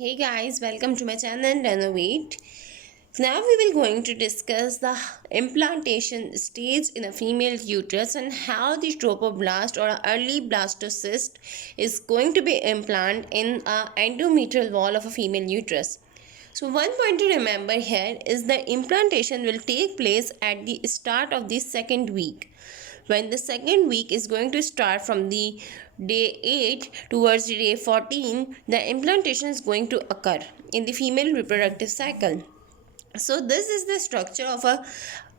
Hey guys, welcome to my channel Renovate. Now we will going to discuss the implantation stage in a female uterus and how the trophoblast or early blastocyst is going to be implanted in a endometrial wall of a female uterus. So one point to remember here is the implantation will take place at the start of the second week. When the second week is going to start from the day 8 towards the day 14, the implantation is going to occur in the female reproductive cycle. So this is the structure of a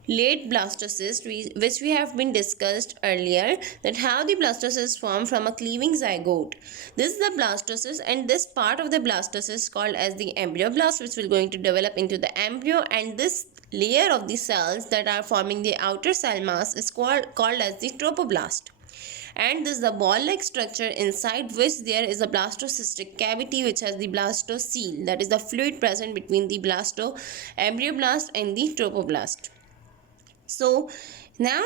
late blastocyst, which we have been discussed earlier, that how the blastocyst form from a cleaving zygote. This is the blastocyst, and this part of the blastocyst is called as the embryoblast, which will going to develop into the embryo, and this layer of the cells that are forming the outer cell mass is called as the trophoblast. And this is the ball-like structure inside which there is a blastocystic cavity which has the blastocele, that is the fluid present between the embryoblast and the trophoblast. So now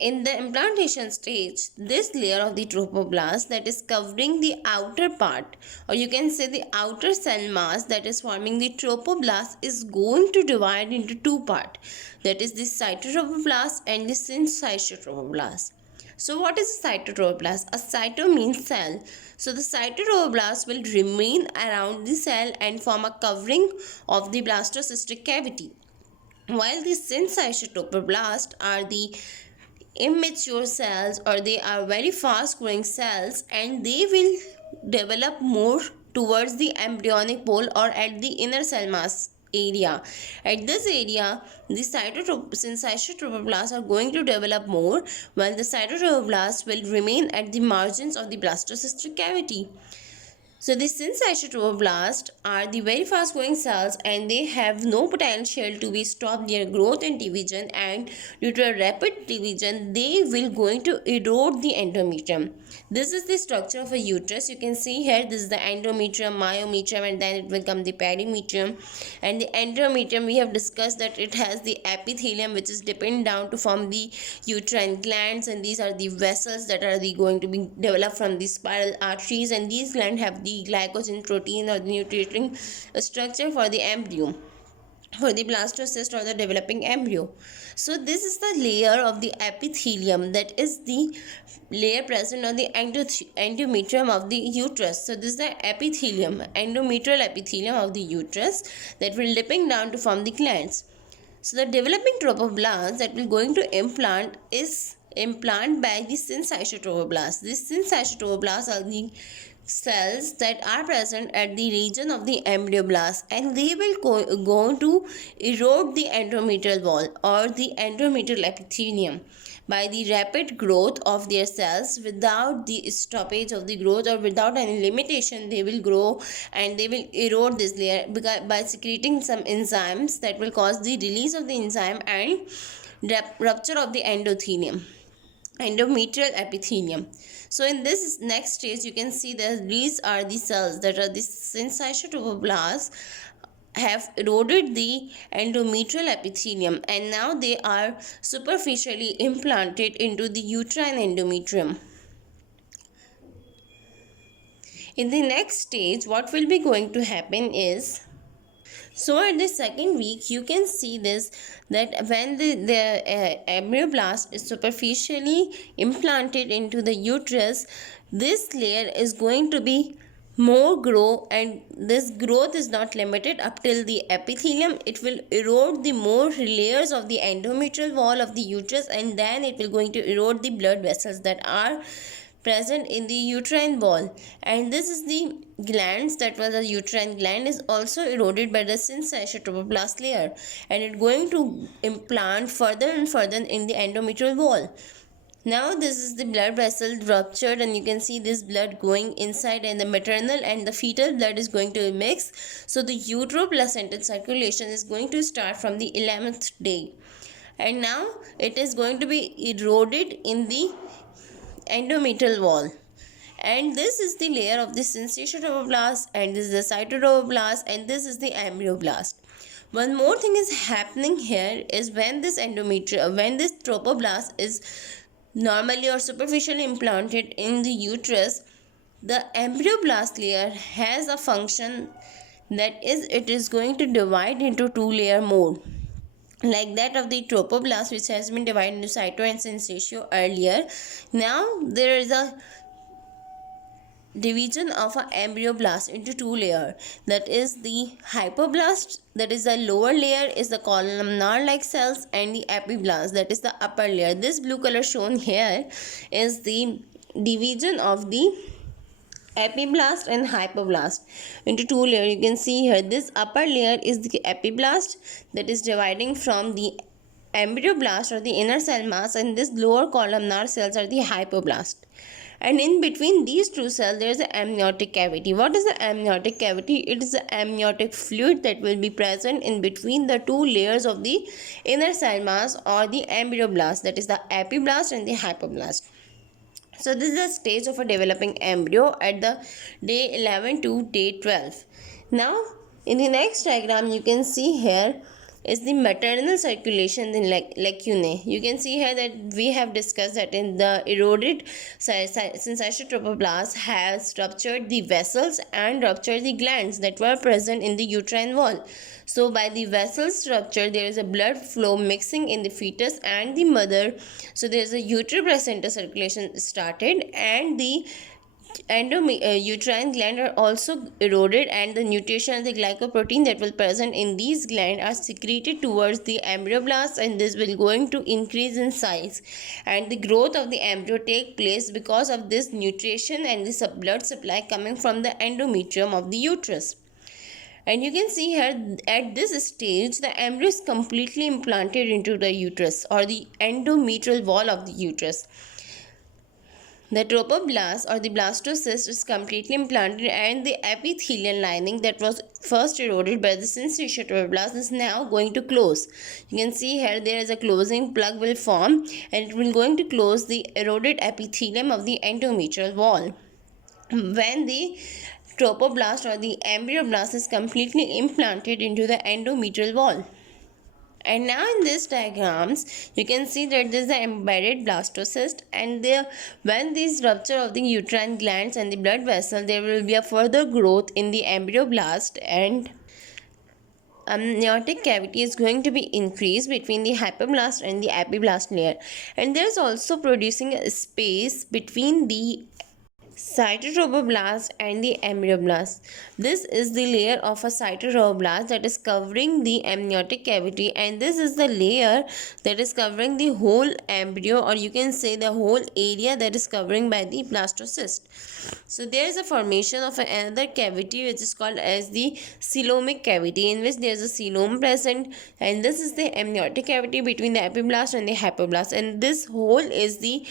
in the implantation stage, this layer of the trophoblast that is covering the outer part, or you can say the outer cell mass that is forming the trophoblast, is going to divide into two parts, that is the cytotrophoblast and the syncytotrophoblast. So what is a cytotrophoblast? A cyto means cell. So the cytotrophoblast will remain around the cell and form a covering of the blastocystic cavity, while the syncytotrophoblast are the immature cells, or they are very fast growing cells, and they will develop more towards the embryonic pole or at the inner cell mass area. At this area, the syncytotrophoblast are going to develop more, while the cytotrophoblast will remain at the margins of the blastocystic cavity. So the syncytotrophoblast are the very fast growing cells, and they have no potential to be stopped their growth and division, and due to a rapid division they will going to erode the endometrium. This is the structure of a uterus. You can see here, this is the endometrium, myometrium, and then it will come the perimetrium. And the endometrium, we have discussed that it has the epithelium which is dipping down to form the uterine glands, and these are the vessels that are going to be developed from the spiral arteries, and these glands have the glycogen protein or the nutriting structure for the embryo, for the blastocyst or the developing embryo. So this is the layer of the epithelium, that is the layer present on the endometrium of the uterus. So this is the epithelium, endometrial epithelium of the uterus, that will dipping down to form the glands. So the developing trophoblast that will going to implant is implanted by the syncytotrophoblast. These syncytotrophoblast are the cells that are present at the region of the embryoblast, and they will go to erode the endometrial wall or the endometrial epithelium by the rapid growth of their cells. Without the stoppage of the growth or without any limitation, they will grow and they will erode this layer by secreting some enzymes that will cause the release of the enzyme and rupture of the endometrial epithelium. So in this next stage, you can see that these are the cells that are the syncytotrophoblast have eroded the endometrial epithelium, and now they are superficially implanted into the uterine endometrium. In the next stage, what will be going to happen is, so at the second week, you can see this, that when the embryoblast is superficially implanted into the uterus, this layer is going to be more grow, and this growth is not limited up till the epithelium. It will erode the more layers of the endometrial wall of the uterus, and then it will going to erode the blood vessels that are present in the uterine wall. And this is the glands, that was a uterine gland, is also eroded by the syncytotrophoblast layer, and it going to implant further and further in the endometrial wall. Now this is the blood vessel ruptured, and you can see this blood going inside, and the maternal and the fetal blood is going to mix. So the uteroplacental circulation is going to start from the 11th day, and now it is going to be eroded in the endometrial wall. And this is the layer of the syncytotrophoblast, and this is the cytotrophoblast, and this is the embryoblast. One more thing is happening here is when this trophoblast is normally or superficially implanted in the uterus, The embryoblast layer has a function, that is, it is going to divide into two-layer mode, like that of the tropoblast, which has been divided into cyto and syncytial earlier. Now there is a division of an embryoblast into two layers, that is the hypoblast, that is the lower layer, is the columnar like cells, and the epiblast, that is the upper layer. This blue color shown here is the division of the epiblast and hypoblast into two layers. You can see here this upper layer is the epiblast, that is dividing from the embryoblast or the inner cell mass, and this lower columnar cells are the hypoblast. And in between these two cells there is an amniotic cavity. What is the amniotic cavity? It is the amniotic fluid that will be present in between the two layers of the inner cell mass or the embryoblast, that is the epiblast and the hypoblast. So this is the stage of a developing embryo at the day 11 to day 12. Now in the next diagram you can see here is the maternal circulation in lacunae. You can see here that we have discussed that in the eroded syncytial trophoblast has ruptured the vessels and ruptured the glands that were present in the uterine wall. So by the vessels rupture, there is a blood flow mixing in the fetus and the mother. So there is a uteroplacenta circulation started, and the uterine gland are also eroded, and the nutrition and the glycoprotein that will present in these glands are secreted towards the embryoblast, and this will going to increase in size, and the growth of the embryo take place because of this nutrition and the blood supply coming from the endometrium of the uterus. And you can see here at this stage the embryo is completely implanted into the uterus or the endometrial wall of the uterus. The tropoblast or the blastocyst is completely implanted, and the epithelial lining that was first eroded by the syncytial trophoblast is now going to close. You can see here there is a closing plug will form, and it will going to close the eroded epithelium of the endometrial wall. When the tropoblast or the embryoblast is completely implanted into the endometrial wall. And now in these diagrams you can see that there is the embedded blastocyst, and there when this rupture of the uterine glands and the blood vessel, there will be a further growth in the embryoblast, and amniotic cavity is going to be increased between the hypoblast and the epiblast layer, and there is also producing a space between the cytotrophoblast and the embryoblast. This is the layer of a cytotrophoblast that is covering the amniotic cavity, and this is the layer that is covering the whole embryo, or you can say the whole area that is covering by the blastocyst. So there is a formation of another cavity which is called as the Salomi Cavity, in which there is a coelom present, and this is the amniotic cavity between the epiblast and the hypoblast, and this whole is the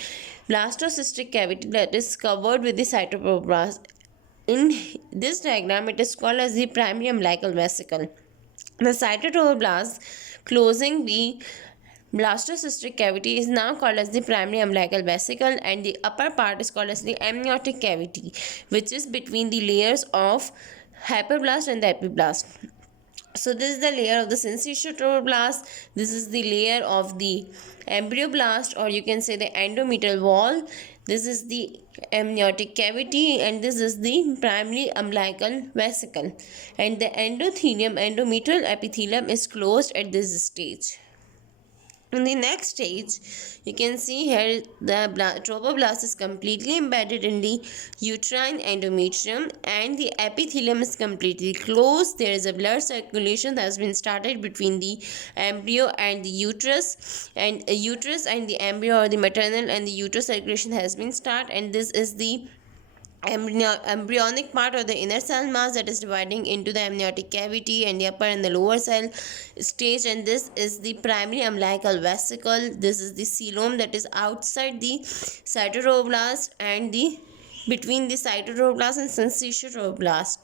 blastocystic cavity that is covered with the cytoplasm. In this diagram, it is called as the primary umbilical vesicle. The cytoplasm closing the blastocystic cavity is now called as the primary umbilical vesicle, and the upper part is called as the amniotic cavity, which is between the layers of hypoblast and the epiblast. So this is the layer of the syncytial trophoblast, this is the layer of the embryoblast, or you can say the endometrial wall, this is the amniotic cavity, and this is the primary umbilical vesicle, and the endometrial epithelium is closed at this stage. In the next stage, you can see here the trophoblast is completely embedded in the uterine endometrium, and the epithelium is completely closed. There is a blood circulation that has been started between the embryo and the uterus, and the embryo, or the maternal and the uterus circulation has been started, and this is the embryonic part or the inner cell mass that is dividing into the amniotic cavity and the upper and the lower cell stage, and this is the primary umbilical vesicle. This is the coelom that is outside the cytotrophoblast and the between the cytotrophoblast and syncytial trophoblast.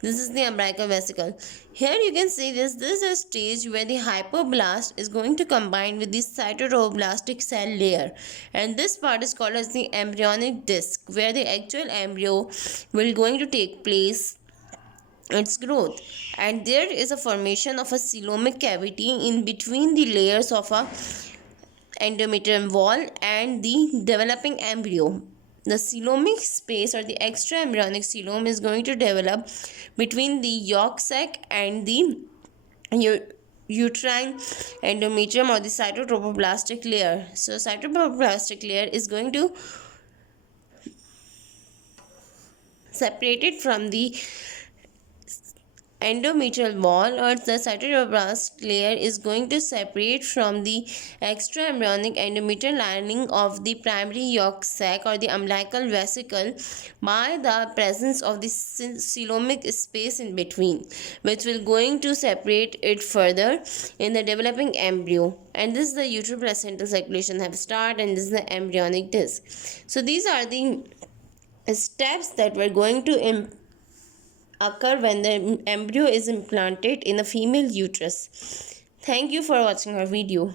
This is the umbilical vesicle. Here you can see this is a stage where the hypoblast is going to combine with the cytotrophoblastic cell layer, and this part is called as the embryonic disc, where the actual embryo will going to take place its growth, and there is a formation of a coelomic cavity in between the layers of a endometrium wall and the developing embryo. the coelomic space or the extra embryonic coelom is going to develop between the yolk sac and the uterine endometrium or the cytotropoblastic layer. So cytotropoblastic layer is going to separate it from the endometrial wall, or the cytoplasmic layer is going to separate from the extra embryonic endometrial lining of the primary yolk sac or the umbilical vesicle by the presence of the coelomic space in between, which will going to separate it further in the developing embryo. And this is the uteroplacental circulation have started, and this is the embryonic disc. So these are the steps that we're going to occur when the embryo is implanted in a female uterus. Thank you for watching our video.